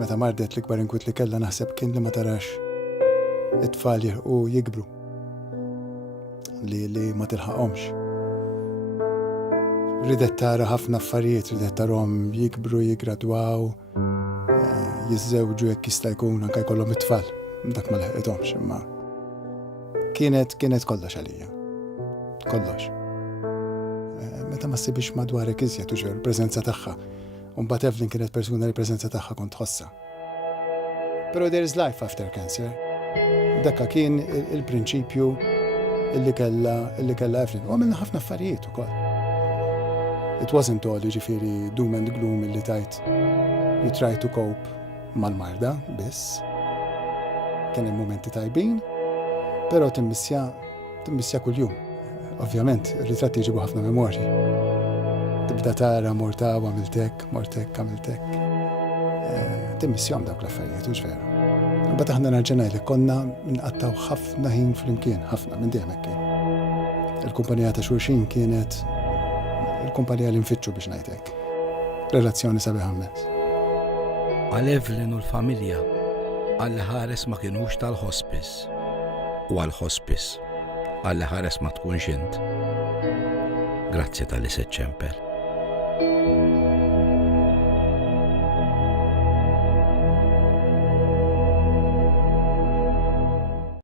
Meta mardet l-ikbar inkwiet li kellha naħseb kien li ma tarax it-tfal jirqu jikbru li ma tilħaqhomx. Ridet tara ħafna affarijiet, ridet tarahom jikbru, jigradwaw, jiżżewġu jekk jista' jkun anke jkollhom it-tfal. Dak ma leħqithomx imma kienet kollox għalija. Kollox. Meta ma ssibix madwarek iżjed u il-preżenza tagħha. U mbagħad Evelyn kienet persuna li l-preżenza tagħha kont tħossha. Però there is life after cancer. Dakka kien il-prinċipju illi kellha Evelyn. U għamilna ħafna affarijiet ukoll. It wasn't all jiġifieri doom and gloom illi tajt you try to cope mal-marda biss. Kien hemm momenti tajbin, però timmissja kuljum. Ovvjament, ir-ritratti jġibu ħafna memorji. Tibda tara mortaw mortek, għamiltek. Timmissjom dawk l-affarijiet, ux veru. Mbagħad aħna narġenaj li konna nqattaw ħafna ħin flimkien, ħafna minn dejjem hekk kien. Il-kumpanija ta' xulxin kienet il-kumpanija li nfittxu biex ngħidlek. Relazzjoni sabiħa mezz. Għal Evelyn u l-familja, għal ħares ma kienux tal-hospice u għal-hospice għal ħares ma tkunx int. Grazzi tal-li seċċempel.